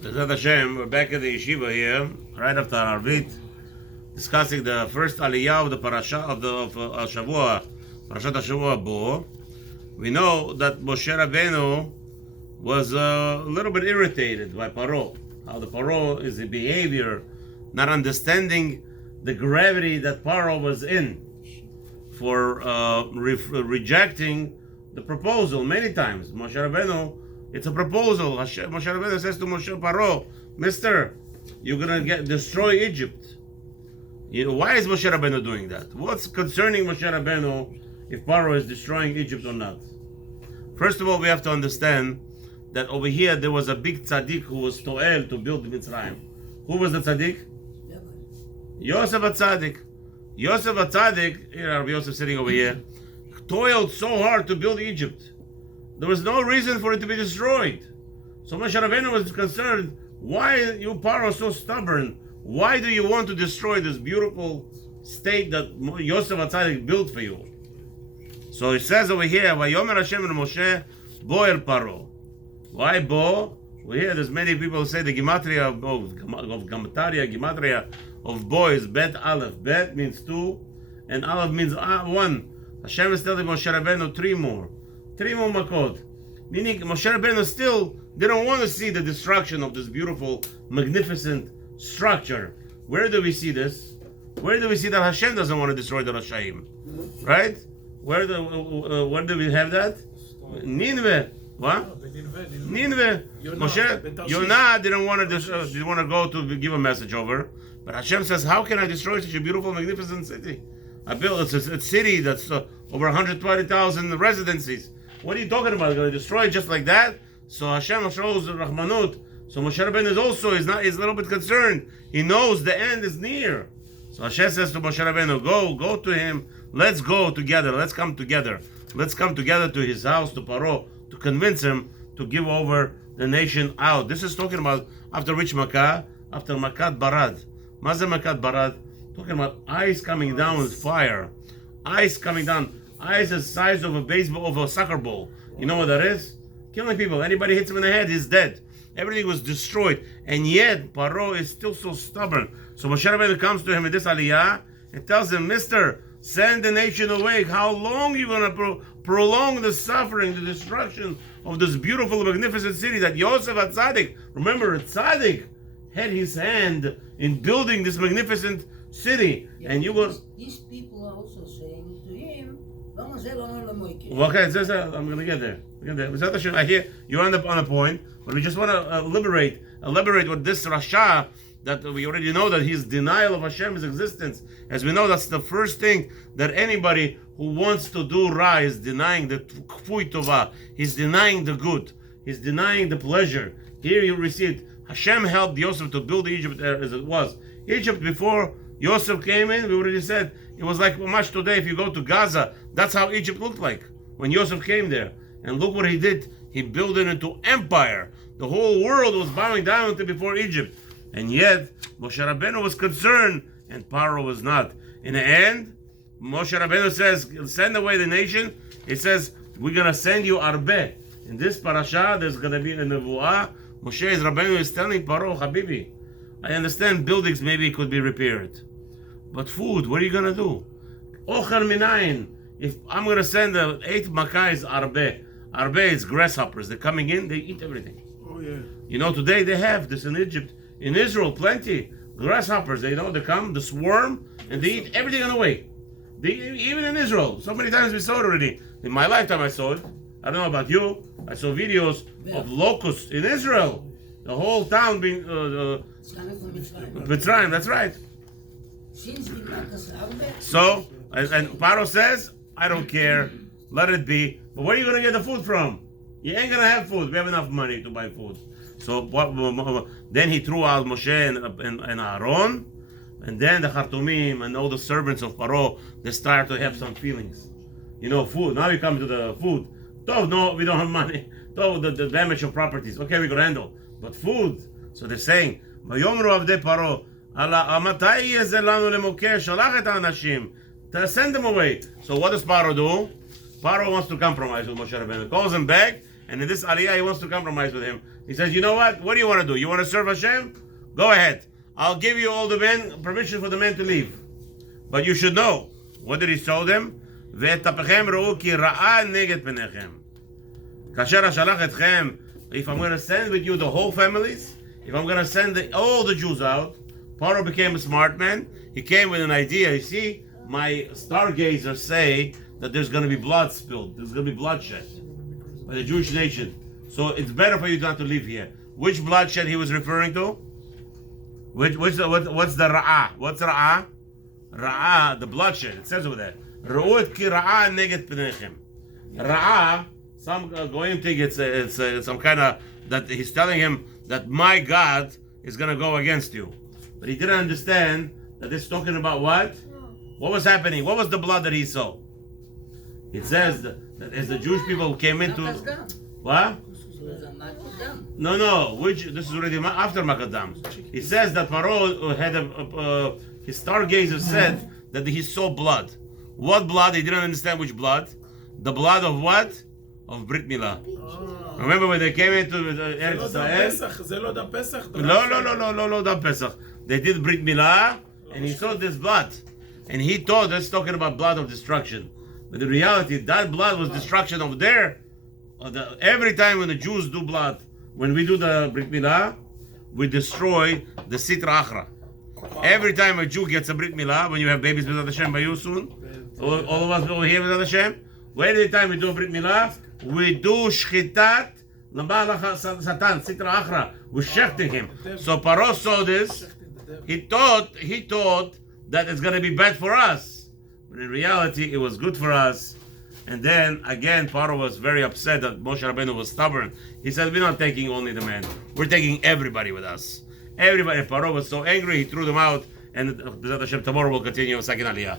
Bezat Hashem, we're back at the yeshiva here, right after Arvit, discussing the first Aliya of the Parshat of Shavua, Parshat Shavua Bo. We know that Moshe Rabbeinu was a little bit irritated by Paro. How the Paro is a behavior, not understanding the gravity that Paro was in for rejecting the proposal many times. Moshe Rabbeinu, it's a proposal. Moshe Rabbeinu says to Moshe Paro, Mister, you're going to destroy Egypt. You know, why is Moshe Rabbeinu doing that? What's concerning Moshe Rabbeinu if Paro is destroying Egypt or not? First of all, we have to understand that over here there was a big tzaddik who was to'el to build Mitzrayim. Who was the tzaddik? Yosef HaTzaddik. Yosef HaTzaddik, here Rabbi Yosef sitting over here, toiled so hard to build Egypt. There was no reason for it to be destroyed. So Moshe Rabbeinu was concerned, why you Paro so stubborn? Why do you want to destroy this beautiful state that Yosef HaTzaddik built for you? So it says over here, Vayomer Hashem and Moshe, Bo el Paro. Why Bo? Well, here there's many people who say the gematria of gematria of Bo is Bet Aleph. Bet means two, and Aleph means one. Hashem is telling Moshe Rabbeinu three more makot. Meaning Moshe Rabbeinu still didn't want to see the destruction of this beautiful, magnificent structure. Where do we see this? Where do we see that Hashem doesn't want to destroy the Rashaim? Right? Where do we have that? Nineveh. What? Nineveh. Yonah didn't want to go to give a message over. But Hashem says, how can I destroy such a beautiful, magnificent city? I built a city that's over 120,000 residencies. What are you talking about? Going to destroy it just like that? So Hashem shows Rahmanut. So Moshe Rabbeinu is a little bit concerned. He knows the end is near. So Hashem says to Moshe Rabbeinu, go to him. Let's go together. Let's come together. Let's come together to his house, to Paro, to convince him to give over the nation out. This is talking about after which Makkah? After Makat Barad. Mazeh Makat Barad? Talking about ice coming down with fire. Ice coming down. Ice the size of a soccer ball. You know what that is? Killing people. Anybody hits him in the head, he's dead. Everything was destroyed. And yet, Paro is still so stubborn. So Moshe Rabbeinu comes to him in this Aliyah and tells him, Mister, send the nation away. How long are you going to prolong the suffering, the destruction of this beautiful, magnificent city that Yosef HaTzaddik, remember, Tzaddik had his hand in building this magnificent city. Yeah, and you go... These people are also saying to him, okay, I'm going to get there. I hear you're on a point, but we just want to elaborate what this Rasha, that we already know that his denial of Hashem's existence, as we know that's the first thing that anybody who wants to do Ra is denying the Kfui Tova, he's denying the good, he's denying the pleasure. Here you received, Hashem helped Yosef to build Egypt as it was. Egypt before Yosef came in, we already said, it was like much today. If you go to Gaza, that's how Egypt looked like when Yosef came there. And look what he did. He built it into empire. The whole world was bowing down to before Egypt. And yet, Moshe Rabbeinu was concerned, and Paro was not. In the end, Moshe Rabbeinu says, send away the nation. He says, we're going to send you Arbe. In this parasha, there's going to be a nevuah. Moshe Rabbeinu is telling Paro, Habibi, I understand buildings maybe could be repaired. But food, what are you going to do? Ochel minayin. If I'm going to send 8 Makkais Arbe. Arbe is grasshoppers. They're coming in, they eat everything. Oh, yeah. You know, today they have this in Egypt. In Israel, plenty. Grasshoppers, they come, the swarm, and they eat everything on the way. Even in Israel. So many times we saw it already. In my lifetime I saw it. I don't know about you. I saw videos of locusts in Israel. The whole town being... Mitzrayim, that's right. So, and Paro says, I don't care, let it be. But where are you going to get the food from? You ain't going to have food. We have enough money to buy food. So then he threw out Moshe and Aaron, and then the Khartoumim and all the servants of Paro, they start to have some feelings. You know, food. Now we come to the food. No, we don't have money. The damage of properties. Okay, we can handle. But food. So they're saying, Paro, send them away. So what does Paro do? Paro wants to compromise with Moshe Rabbeinu. Calls him back And in this Aliya, he wants to compromise with him. He says, you know what? What do you want to do? You want to serve Hashem? Go ahead. I'll give you all the men, permission for the men to leave. But you should know. What did he tell them? Ve'etapechem re'u ki ra'a neget penechem. Kasher hashalach etchem. If I'm going to send with you the whole families, if I'm going to send all the Jews out, Paro became a smart man. He came with an idea. You see, my stargazers say that there's going to be blood spilled. There's going to be bloodshed by the Jewish nation. So it's better for you not to live here. Which bloodshed he was referring to? What's the ra'ah? What's ra'ah? Ra'ah, the bloodshed. It says over there. Re'ut ki ra'ah neget penechem. Ra'ah, some goyim think it's some kind of, that he's telling him that my God is going to go against you. But he didn't understand that it's talking about what? What was happening? What was the blood that he saw? It says that as the Jewish people came into... What? No. Which this is already after Makadam. He says that Paro had his stargazer said that he saw blood. What blood? He didn't understand which blood. The blood of what? Of Brit Milah. Remember when they came into Eretz Israel? No, Dam Pesach. They did Brit Milah, and he saw this blood, and he thought that's talking about blood of destruction. But in reality, that blood was destruction of their. Every time when the Jews do blood, when we do the Brit Milah, we destroy the Sitra Achra. Every time a Jew gets a Brit Milah, when you have babies with Hashem by you soon, all of us over here with Hashem, every time we do Brit Milah, we do Shchitat Satan, Sitra Achra. We're shechting him. So Paro saw this. He thought that it's going to be bad for us. But in reality, it was good for us. And then, again, Paro was very upset that Moshe Rabbeinu was stubborn. He said, we're not taking only the men. We're taking everybody with us. Everybody. Paro was so angry, he threw them out. And B'ezrat Hashem, tomorrow we'll continue second Aliyah.